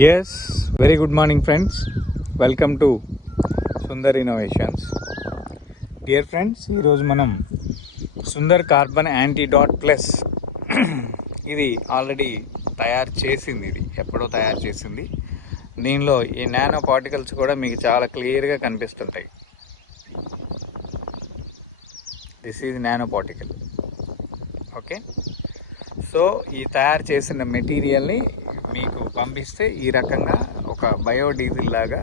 Yes very good morning friends, welcome to Sundar innovations. Dear friends, ఈరోజు మనం Sundar carbon antidote plus ఇది already తయారు చేసింది, ఇది ఎప్పుడో తయారు చేసింది. దీనిలో ఈ నానో పార్టికల్స్ కూడా మీకు చాలా క్లియర్గా కనిపిస్తుంటాయి. This is nano particle. Okay, so ఈ తయారు చేసిన మెటీరియల్ని మీకు పంపిస్తే ఈ రకంగా ఒక బయోడీజిల్ లాగా,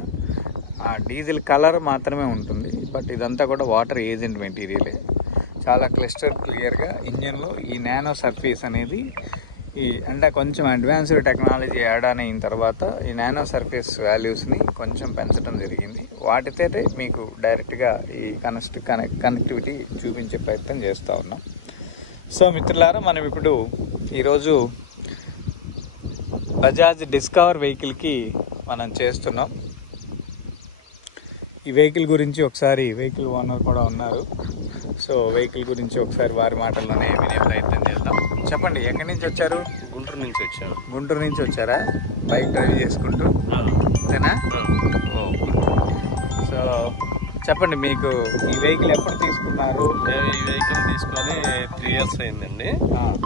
ఆ డీజిల్ కలర్ మాత్రమే ఉంటుంది, బట్ ఇదంతా కూడా వాటర్ ఏజెంట్ మెటీరియలే. చాలా క్లియర్గా ఇంజన్లో ఈ నానో సర్ఫేస్ అనేది అంటే కొంచెం అడ్వాన్స్డ్ టెక్నాలజీ యాడ్ అయిన తర్వాత ఈ నానో సర్ఫేస్ వాల్యూస్ని కొంచెం పెంచడం జరిగింది. వాటితో మీకు డైరెక్ట్గా ఈ కనెక్టివిటీ చూపించే ప్రయత్నం చేస్తూ ఉన్నాం. సో మిత్రులారా, మనం ఇప్పుడు ఈరోజు బజాజ్ డిస్కవర్ వెహికల్కి మనం చేస్తున్నాం. ఈ వెహికల్ గురించి ఒకసారి వెహికల్ ఓనర్ కూడా ఉన్నారు, సో వెహికల్ గురించి ఒకసారి వారి మాటల్లోనే వినే ప్రయత్నం చేద్దాం. చెప్పండి, ఎక్కడి నుంచి వచ్చారు? గుంటూరు నుంచి వచ్చాను. గుంటూరు నుంచి వచ్చారా? బైక్ డ్రైవ్ చేసుకుంటూ అంతేనా? సో చెప్పండి, మీకు ఈ వెహికల్ ఎప్పుడు తీసుకున్నారు? మేము ఈ వెహికల్ తీసుకొని 3 years అయిందండి.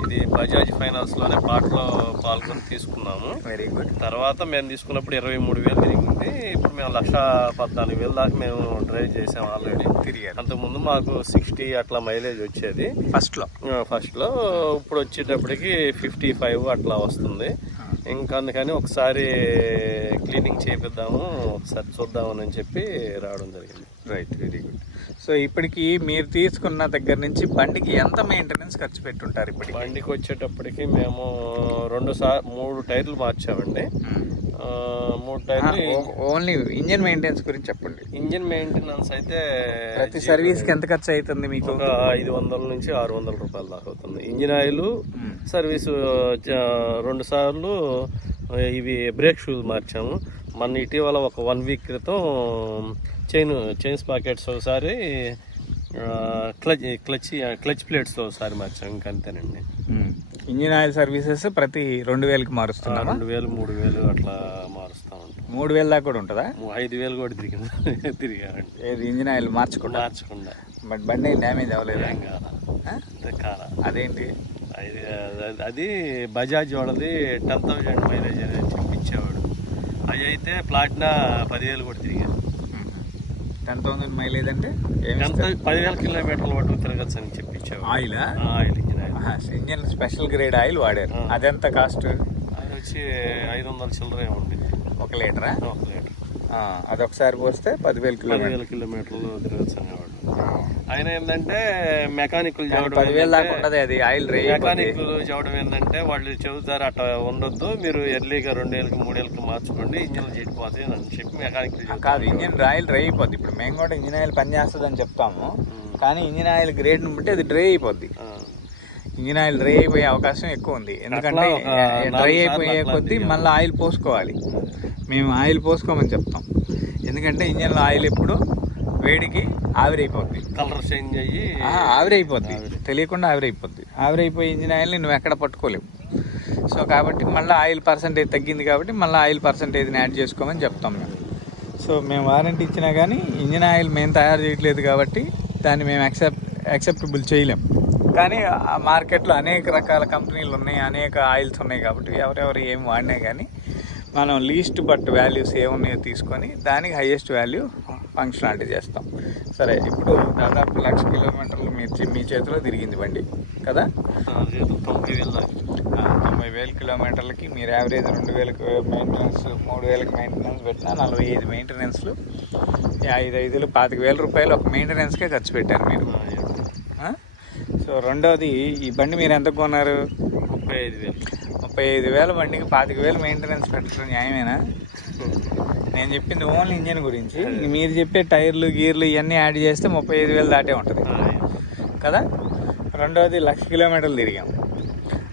ఇది బజాజ్ ఫైనాన్స్లోనే పాటలో పాల్గొని తీసుకున్నాము. Very good. తర్వాత మేము తీసుకున్నప్పుడు 23,000 తిరిగింది. ఇప్పుడు మేము 1,14,000 దాకా మేము డ్రైవ్ చేసాము ఆల్రెడీ. తిరిగారు. అంతకుముందు మాకు 60 అట్లా మైలేజ్ వచ్చేది ఫస్ట్లో. ఇప్పుడు వచ్చేటప్పటికి 55 అట్లా వస్తుంది. ఇంకా అందుకని ఒకసారి క్లీనింగ్ చేపిద్దాము, ఒకసారి చూద్దామని చెప్పి రావడం జరిగింది. Right, very good. సో ఇప్పటికి మీరు తీసుకున్న దగ్గర నుంచి బండికి ఎంత మెయింటెనెన్స్ ఖర్చు పెట్టుంటారు? ఇప్పటికి బండికి వచ్చేటప్పటికి మేము 3 టైర్లు మార్చామండి. 3 టైర్లు. ఓన్లీ ఇంజిన్ మెయింటెనెన్స్ గురించి చెప్పండి. ఇంజిన్ మెయింటెనెన్స్ అయితే ప్రతి సర్వీస్కి ఎంత ఖర్చు అవుతుంది మీకు? ఒక 500 నుంచి 600 రూపాయలు దాకా అవుతుంది. ఇంజిన్ ఆయిల్ సర్వీసు 2 సార్లు ఇవి బ్రేక్ షూస్ మార్చాము. మన ఇటీవల ఒక 1 week క్రితం చైన్స్ పాకెట్స్ ఒకసారి, క్లచ్ ప్లేట్స్ ఒకసారి మార్చాము. ఇంకా అంతేనండి. ఇంజిన్ ఆయిల్ సర్వీసెస్ ప్రతి 2,000కి మారుస్తున్నాం. 2,000, 3,000 అట్లా మారుస్తూ ఉంటాం. 3,000 దాకా కూడా ఉంటుందా? 5,000 కూడా తిరిగారండి. ఏది ఇంజిన్ ఆయిల్ మార్చకుండా? బట్ బండి డ్యామేజ్ అవ్వలేదు కాదా? అదేంటి? అది బజాజ్ వాళ్ళది 10,000 మైలేజ్ అనేది చెప్పించేవాడు. అది అయితే ప్లాటినా 10,000 కూడా తిరిగారు. 10,000 మైలేజ్ అంటే 10,000 కిలోమీటర్ల వరకు తిరగచ్చు అని చెప్పించేవాడు. Oil engine oil, engine special grade oil వాడారు. అదెంత కాస్ట్? అది వచ్చి 500 చిల్లరే ఉంది. 1 లీటరా? 1 లీటర్. అదొకసారి పోస్తే 10,000 కిలోమీటర్లు తిరగచ్చు అనేవాడు. ఆయన ఏంటంటే మెకానిక్లు 10,000 దాకా ఉండదు అది ఆయిల్. మెకానిక్లు చెప్పడం ఏంటంటే వాళ్ళు చెబుతారు అట్లా ఉండొద్దు, మీరు ఎర్లీగా 2,000కి 3,000కి మార్చుకోండి, ఇంజిన్లు చెడిపోతాయి అని చెప్పి మెకానిక్లు కాదు. ఇంజిన్ ఆయిల్ డ్రై అయిపోద్ది. ఇప్పుడు మేము కూడా ఇంజిన్ ఆయిల్ పనిచేస్తుంది అని చెప్తాము, కానీ ఇంజిన్ ఆయిల్ గ్రేడ్ని బట్టి అది డ్రై అయిపోద్ది. ఇంజిన్ ఆయిల్ డ్రై అయిపోయే అవకాశం ఎక్కువ ఉంది. ఎందుకంటే డ్రై అయిపోయే కొద్దీ మళ్ళీ ఆయిల్ పోసుకోవాలి. మేము ఆయిల్ పోసుకోమని చెప్తాం, ఎందుకంటే ఇంజిన్లో ఆయిల్ ఎప్పుడు వేడికి ఆవిరైపోద్ది, కలర్ చేంజ్ అయ్యి ఆవిరైపోద్ది, తెలియకుండా ఆవిరైపోద్ది. ఆవిరైపోయి ఇంజిన్ ఆయిల్ని నువ్వు ఎక్కడ పట్టుకోలేవు. సో కాబట్టి మళ్ళీ ఆయిల్ పర్సంటేజ్ తగ్గింది కాబట్టి మళ్ళీ ఆయిల్ పర్సంటేజ్ని యాడ్ చేసుకోమని చెప్తాం మేము. సో మేము వారంటీ ఇచ్చినా కానీ ఇంజిన్ ఆయిల్ మేము తయారు చేయట్లేదు కాబట్టి దాన్ని మేము యాక్సెప్టబుల్ చేయలేం. కానీ ఆ మార్కెట్లో అనేక రకాల కంపెనీలు ఉన్నాయి, అనేక ఆయిల్స్ ఉన్నాయి కాబట్టి ఎవరెవరు ఏం వాడినా కానీ మనం లీస్ట్ బట్ వాల్యూస్ ఏమున్నాయో తీసుకొని దానికి హైయెస్ట్ వాల్యూ ఫంక్షనాలిటీ చేస్తాం. సరే, ఇప్పుడు దాదాపు 1,00,000 కిలోమీటర్లు మీ చేతిలో తిరిగింది బండి కదా? 90,000 కిలోమీటర్లకి మీరు యావరేజ్ 2,000కి మెయింటెనెన్స్, 3,000కి మెయింటెనెన్స్ పెట్టినా 45 మెయింటెనెన్స్లు, 5,000 25,000 రూపాయలు ఒక మెయింటెనెన్స్కే ఖర్చు పెట్టారు మీరు. సో రెండోది, ఈ బండి మీరు ఎంత కొన్నారు? 35,000 బండికి 25,000 మెయింటెనెన్స్ పెట్టడం న్యాయమేనా? నేను చెప్పింది ఓన్లీ ఇంజిన్ గురించి. మీరు చెప్పే టైర్లు గీర్లు ఇవన్నీ యాడ్ చేస్తే 35,000 దాటే ఉంటుంది కదా? రెండోది 1,00,000 కిలోమీటర్లు తిరిగాం.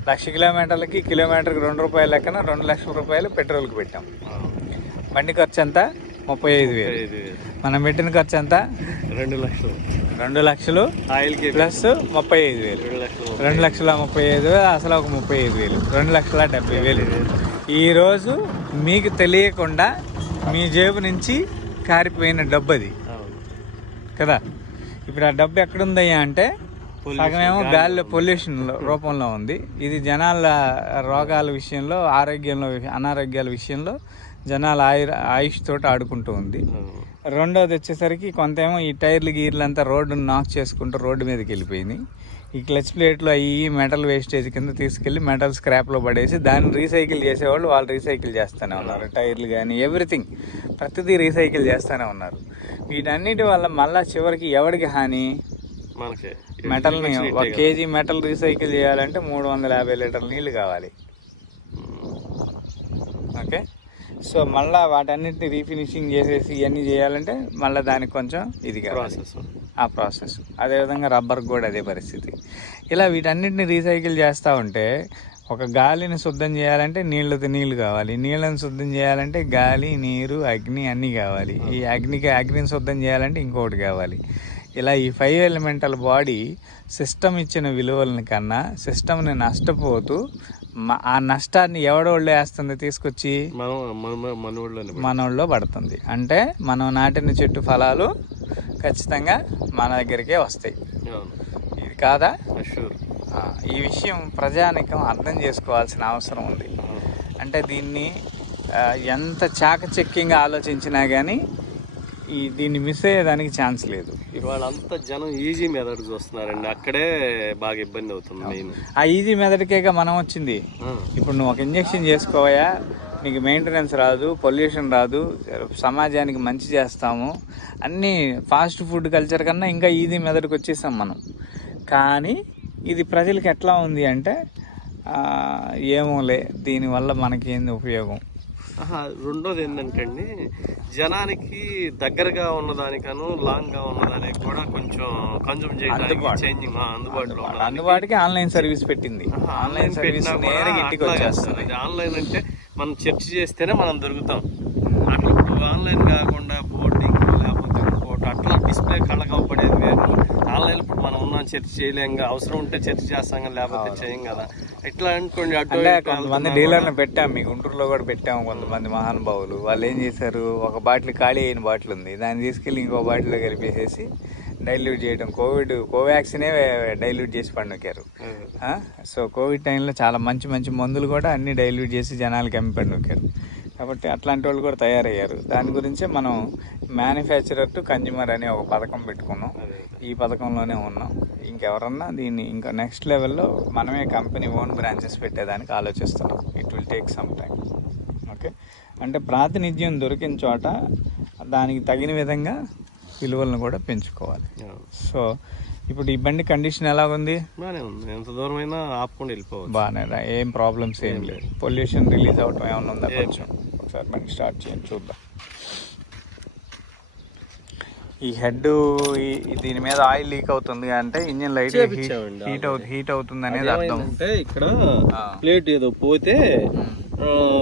1,00,000 కిలోమీటర్లకి కిలోమీటర్కి 2 రూపాయల లెక్కన 2,00,000 రూపాయలు పెట్రోల్కి పెట్టాం. బండి ఖర్చు ఎంత? 35,000. మనం పెట్టిన ఖర్చు ఎంత? 2,00,000. 2,00,000 ఆయిల్కి ప్లస్ 35,000. 2,35,000 అసలు ఒక 35,000, 2,70,000. ఈరోజు మీకు తెలియకుండా మీ జేబు నుంచి కారిపోయిన డబ్బు అది కదా. ఇప్పుడు ఆ డబ్బు ఎక్కడుందయ్యా అంటే సగమేమో గాలిలో పొల్యూషన్ రూపంలో ఉంది. ఇది జనాల రోగాల విషయంలో, అనారోగ్యాల విషయంలో జనాల ఆయుష్ తోటి ఆడుకుంటూ ఉంది. రెండోది వచ్చేసరికి కొంతేమో ఈ టైర్లు గీర్లు అంతా రోడ్డును నాక్ చేసుకుంటూ రోడ్డు మీదకి వెళ్ళిపోయినాయి. ఈ క్లచ్ ప్లేట్లు అవి మెటల్ వేస్టేజ్ కింద తీసుకెళ్ళి మెటల్ స్క్రాప్లో పడేసి దాన్ని రీసైకిల్ చేసేవాళ్ళు వాళ్ళు రీసైకిల్ చేస్తూనే ఉన్నారు. టైర్లు కానీ ఎవ్రీథింగ్ ప్రతిదీ రీసైకిల్ చేస్తూనే ఉన్నారు. వీటన్నిటి వల్ల మళ్ళీ చివరికి ఎవరికి హాని? మనకి. మెటల్ని 1 kg మెటల్ రీసైకిల్ చేయాలంటే 350 లీటర్ల నీళ్ళు కావాలి. ఓకే, సో మళ్ళీ వాటన్నిటిని రీఫినిషింగ్ చేసేసి ఇవన్నీ చేయాలంటే మళ్ళీ దానికి కొంచెం ఇది ఆ ప్రాసెస్. అదేవిధంగా రబ్బర్కి కూడా అదే పరిస్థితి. ఇలా వీటన్నిటిని రీసైకిల్ చేస్తూ ఉంటే ఒక గాలిని శుద్ధం చేయాలంటే నీళ్ళు కావాలి, నీళ్ళని శుద్ధం చేయాలంటే గాలి, నీరు, అగ్ని అన్నీ కావాలి. ఈ అగ్నిని శుద్ధం చేయాలంటే ఇంకొకటి కావాలి. ఇలా ఈ 5 ఎలిమెంటల్ బాడీ సిస్టమ్ ఇచ్చిన విలువలని కన్నా సిస్టమ్ని నష్టపోతూ ఆ నష్టాన్ని ఎవడోళ్ళు వేస్తుంది తీసుకొచ్చి మనోళ్ళలో పడుతుంది. అంటే మనం నాటిన చెట్టు ఫలాలు ఖచ్చితంగా మన దగ్గరికే వస్తాయి. ఇది కాదా? ఈ విషయం ప్రజానికం అర్థం చేసుకోవాల్సిన అవసరం ఉంది. అంటే దీన్ని ఎంత చాకచక్యంగా ఆలోచించినా కానీ దీన్ని మిస్ అయ్యేదానికి ఛాన్స్ లేదు. ఇవాళ అంతా జనం ఈజీ మెథడ్ చూస్తున్నారండి, అక్కడే బాగా ఇబ్బంది అవుతుంది మెయిన్. ఆ ఈజీ మెథడ్కేగా మనం వచ్చింది. ఇప్పుడు నువ్వు ఒక ఇంజెక్షన్ చేసుకోవా, నీకు మెయింటెనెన్స్ రాదు, పొల్యూషన్ రాదు, సమాజానికి మంచి చేస్తాము, అన్నీ ఫాస్ట్ ఫుడ్ కల్చర్ కన్నా ఇంకా ఈజీ మెథడ్కి వచ్చేసాం మనం. కానీ ఇది ప్రజలకి ఎట్లా ఉంది అంటే ఏమోలే దీనివల్ల మనకేంది ఉపయోగం. రెండోది ఏంటంటే జనానికి దగ్గరగా ఉన్నదానికను లాంగ్గా ఉన్నదానికి కూడా కొంచెం కన్జ్యూమ్ చేయడానికి చేంజింగ్ అందుబాటుకి ఆన్లైన్ సర్వీస్ పెట్టింది. ఆన్లైన్ సర్వీస్ ఇంటికి వచ్చేస్తుంది. ఆన్లైన్ అంటే మనం సెర్చ్ చేస్తేనే మనం దొరుకుతాం. అట్లా ఇప్పుడు ఆన్లైన్ కాకుండా బోర్డింగ్ లేకపోతే ఇంకోటి అట్లా డిస్ప్లే కళ్ళకు అవపడేది వేరు. ఆన్లైన్ ఇప్పుడు మనం ఉన్నాం సెర్చ్ చేయలేం, అవసరం ఉంటే సెర్చ్ చేస్తాం కదా, లేకపోతే చేయం కదా. ఇట్లా అనుకోండి. అంటే కొంతమంది డీలర్ని పెట్టాము, మీ గుంటూరులో కూడా పెట్టాము. కొంతమంది మహానుభావులు వాళ్ళు ఏం చేశారు, ఒక బాటిల్ ఖాళీ అయిన బాటిల్ ఉంది, దాన్ని తీసుకెళ్ళి ఇంకో బాటిల్లో కలిపేసేసి డైల్యూట్ చేయడం. కోవాక్సినే డైల్యూట్ చేసి పండుకారు. సో కోవిడ్ టైంలో చాలా మంచి మందులు కూడా అన్ని డైల్యూట్ చేసి జనాలకి అమ్మి పండుకారు. కాబట్టి అట్లాంటి వాళ్ళు కూడా తయారయ్యారు. దాని గురించే మనం మ్యానుఫ్యాక్చరర్ టు కన్జ్యూమర్ అనే ఒక పథకం పెట్టుకున్నాం. ఈ పథకంలోనే ఉన్నాం. ఇంకెవరన్నా దీన్ని ఇంకా నెక్స్ట్ లెవెల్లో మనమే కంపెనీ ఓన్ బ్రాంచెస్ పెట్టేదానికి ఆలోచిస్తున్నాం. It will take some time. Okay, అంటే ప్రాతినిధ్యం దొరికిన చోట దానికి తగిన విధంగా విలువలను కూడా పెంచుకోవాలి. సో ఇప్పుడు ఈ బండి కండిషన్ ఎలా ఉంది? బాగానే ఉంది, ఎంత దూరం అయినా ఆపుకొని వెళ్ళిపోవాలి. బాగానే, ఏం ప్రాబ్లమ్స్ ఏం లేదు. పొల్యూషన్ రిలీజ్ అవటం ఏమైనా ఉందా? కొంచెం ఒకసారి బండి స్టార్ట్ చేయండి చూద్దాం. ఈ హెడ్ దీని మీద ఆయిల్ లీక్ అవుతుంది అంటే ఇంజిన్ లైట్ హీట్ అవుతుంది అనేది అర్థం. అంటే ఇక్కడ ప్లేట్ ఏదో పోతే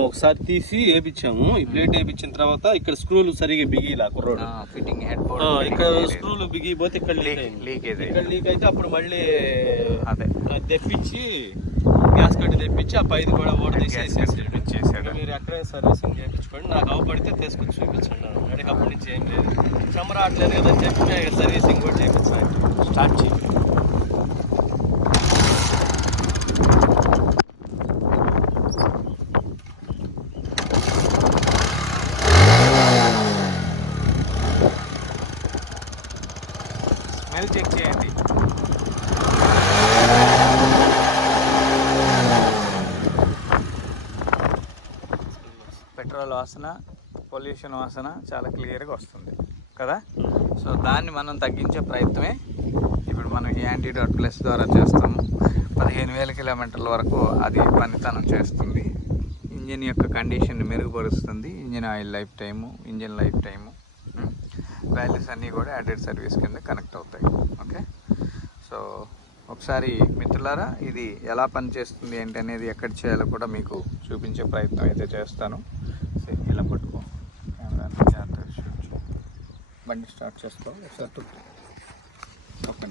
ఒకసారి తీసి వేపించాము. ఈ ప్లేట్ వేపించిన తర్వాత ఇక్కడ స్క్రూలు సరిగా బిగిలా కుర్రోడు ఫిట్టింగ్ హెడ్ ఇక్కడ స్క్రూలు బిగిపోతే ఇక్కడ లీక్ అయితే అప్పుడు మళ్ళీ అదే తెప్పించి గ్యాస్ కట్టి తెప్పించి ఆ పైది కూడా ఓడి తీసేసాడు. మీరు ఎక్కడే సర్వీసింగ్ చేయించుకోండి, నాకు అవపడితే తీసుకొచ్చి చూపించండి. అడిగి అప్పటి నుంచి ఏం లేదు, చెమ్మ రావట్లేదు కదా అని చెప్పి సర్వీసింగ్ కూడా చేయించాలి. స్టార్ట్ చేయి. స్మెల్ చెక్ చేయండి. పెట్రోల్ వాసన, పొల్యూషన్ వాసన చాలా క్లియర్గా వస్తుంది కదా. సో దాన్ని మనం తగ్గించే ప్రయత్నమే ఇప్పుడు మనం ఈ యాంటీడాట్ ప్లస్ ద్వారా చేస్తాము. 15,000 కిలోమీటర్ల వరకు అది పనితనం చేస్తుంది. ఇంజిన్ యొక్క కండిషన్ని మెరుగుపరుస్తుంది. Engine oil life time, engine life time values అన్నీ కూడా యాడెడ్ సర్వీస్ కింద కనెక్ట్ అవుతాయి. ఓకే, సో ఒకసారి మిత్రులారా ఇది ఎలా పనిచేస్తుంది ఏంటి అనేది ఎక్కడ చేయాలో కూడా మీకు చూపించే ప్రయత్నం అయితే చేస్తాను. ఇలా పట్టుకో, బండి స్టార్ట్ చేసుకో ఒకసారి. ఓకే,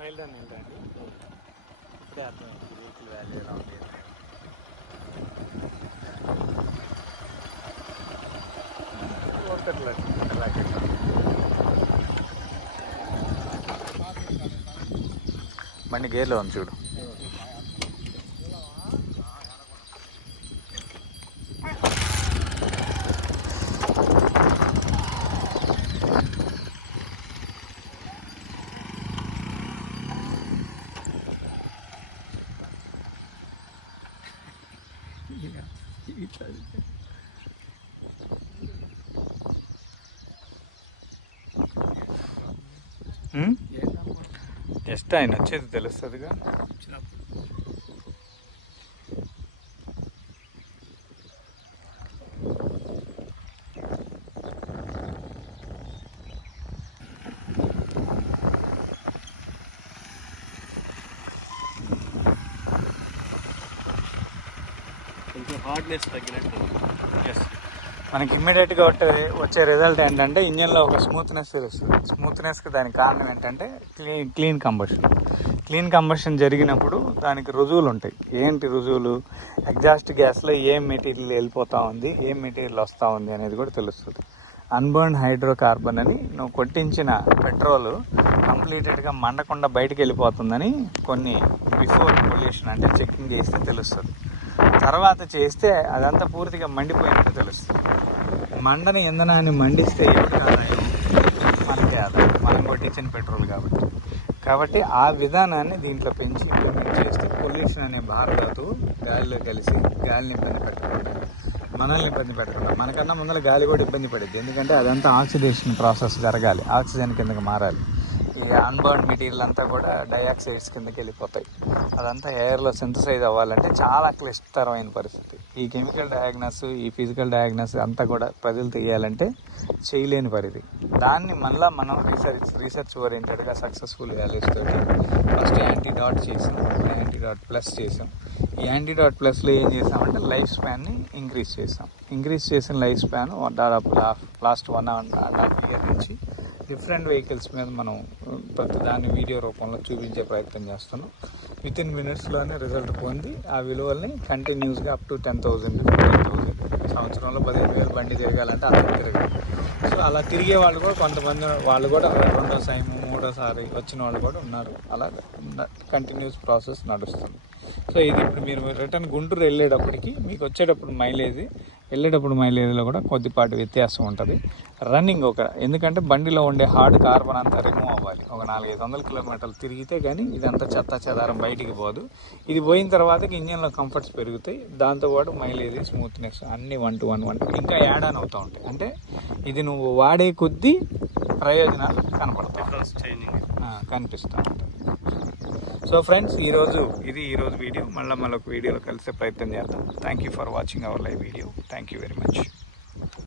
ట్రయల్ రన్ ఏంటండి ఇప్పుడే అర్థమైంది వెహికల్ వాల్యూ ఎలా ఉంది. బండి గేర్లో ఉంది చూడు. జస్ట్ ఆయన వచ్చేది తెలుస్తుందిగా. కొంచెం హార్డ్నెస్ తగ్గినట్టు. ఎస్, మనకి ఇమ్మీడియట్గా వచ్చే రిజల్ట్ ఏంటంటే ఇంజన్లో ఒక స్మూత్నెస్ తెలుస్తుంది. స్మూత్నెస్కి దానికి కారణం ఏంటంటే క్లీన్ కంబషన్ జరిగినప్పుడు దానికి రుజువులు ఉంటాయి. ఏంటి రుజువులు? ఎగ్జాస్ట్ గ్యాస్లో ఏం మెటీరియల్ వెళ్ళిపోతూ ఉంది, ఏం మెటీరియల్ వస్తూ ఉంది అనేది కూడా తెలుస్తుంది. అన్బర్న్ హైడ్రోకార్బన్ అని నువ్వు కొట్టించిన పెట్రోల్ కంప్లీటెడ్గా మండకుండా బయటికి వెళ్ళిపోతుందని కొన్ని బిఫోర్ పొల్యూషన్ అంటే చెకింగ్ చేస్తే తెలుస్తుంది. తర్వాత చేస్తే అదంతా పూర్తిగా మండిపోయినట్టు తెలుస్తుంది. మండని ఇంధనాన్ని మండిస్తే ఎవరికి ఆదాయం? మనకే ఆదాయం, మనం కొట్టించిన పెట్రోల్ కాబట్టి ఆ విధానాన్ని దీంట్లో పెంచి ఇంప్లిమెంట్ చేస్తే పొల్యూషన్ అనే భారతు గాలిలో కలిసి గాలిని ఇబ్బంది పెట్టకుండా, మనల్ని ఇబ్బంది పెట్టకుండా, మనకన్నా ముందర గాలి కూడా ఇబ్బంది పడుద్ది. ఎందుకంటే అదంతా ఆక్సిడేషన్ ప్రాసెస్ జరగాలి, ఆక్సిజన్ కిందకి మారాలి. ఈ అన్బర్న్ మెటీరియల్ అంతా కూడా డయాక్సైడ్స్ కిందకి వెళ్ళిపోతాయి. అదంతా ఎయిర్లో సింథసైజ్ అవ్వాలంటే చాలా క్లిష్టతరమైన పరిస్థితి. ఈ కెమికల్ డయాగ్నోస్, ఈ ఫిజికల్ డయాగ్నోస్ అంతా కూడా ప్రజలు తెలియాలంటే చేయలేని పరిధి. దాన్ని మళ్ళీ మనం రీసెర్చ్ ఓరియంటెడ్గా సక్సెస్ఫుల్ వాల్యూస్ తోటి ఫస్ట్ యాంటీడాట్ చేసాం, యాంటీడాట్ ప్లస్ చేసాం. ఈ యాంటీడాట్ ప్లస్లో ఏం చేసామంటే లైఫ్ స్పాన్ని ఇంక్రీజ్ చేసిన లైఫ్ స్పాన్ దాదాపు లాస్ట్ 1.5 year నుంచి డిఫరెంట్ వెహికల్స్ మీద మనం ప్రతి దాన్ని వీడియో రూపంలో చూపించే ప్రయత్నం చేస్తున్నాం. వితిన్ మినిట్స్లోనే రిజల్ట్ పొంది ఆ విలువల్ని కంటిన్యూస్గా అప్ టు 10,000, 15,000 సంవత్సరంలో 15,000 బండి తిరగాలంటే అలా తిరగాలి. సో అలా తిరిగే వాళ్ళు కూడా కొంతమంది వాళ్ళు కూడా రెండోసారి మూడోసారి వచ్చిన వాళ్ళు కూడా ఉన్నారు. అలా కంటిన్యూస్ ప్రాసెస్ నడుస్తుంది. సో ఇది ఇప్పుడు మీరు రిటర్న్ గుంటూరు వెళ్ళేటప్పటికి మీకు వచ్చేటప్పుడు వెళ్ళేటప్పుడు మైలేజ్లో కూడా కొద్దిపాటి వ్యత్యాసం ఉంటుంది. రన్నింగ్ ఎందుకంటే బండిలో ఉండే హార్డ్ కార్బన్ అంతా రిమూవ్ అవ్వాలి. ఒక 400-500 కిలోమీటర్లు తిరిగితే కానీ ఇదంతా చెత్త చెదారం బయటికి పోదు. ఇది పోయిన తర్వాతకి ఇంజన్లో కంఫర్ట్స్ పెరుగుతాయి. దాంతోపాటు మైలేజ్, స్మూత్నెస్ అన్నీ 1 to 1 ఇంకా యాడ్ ఆన్ అవుతూ ఉంటాయి. అంటే ఇది నువ్వు వాడే కొద్దీ ప్రయోజనాలు కనిపిస్తూ ఉంటాయి. సో ఫ్రెండ్స్, ఈరోజు వీడియో. మళ్ళీ ఒక వీడియోలో కలిసే ప్రయత్నం చేద్దాం. Thank you for watching our live video. Thank you very much.